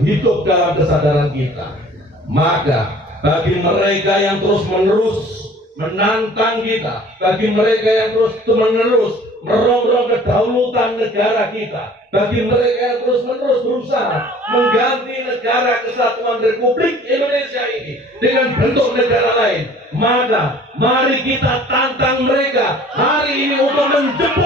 hidup dalam kesadaran kita. Maka bagi mereka yang terus-menerus menantang kita, bagi mereka yang terus-menerus merongrong kedaulatan negara kita, bagi mereka yang terus-menerus berusaha mengganti negara kesatuan Republik Indonesia ini dengan bentuk negara lain, maka mari kita tantang mereka hari ini untuk menjemput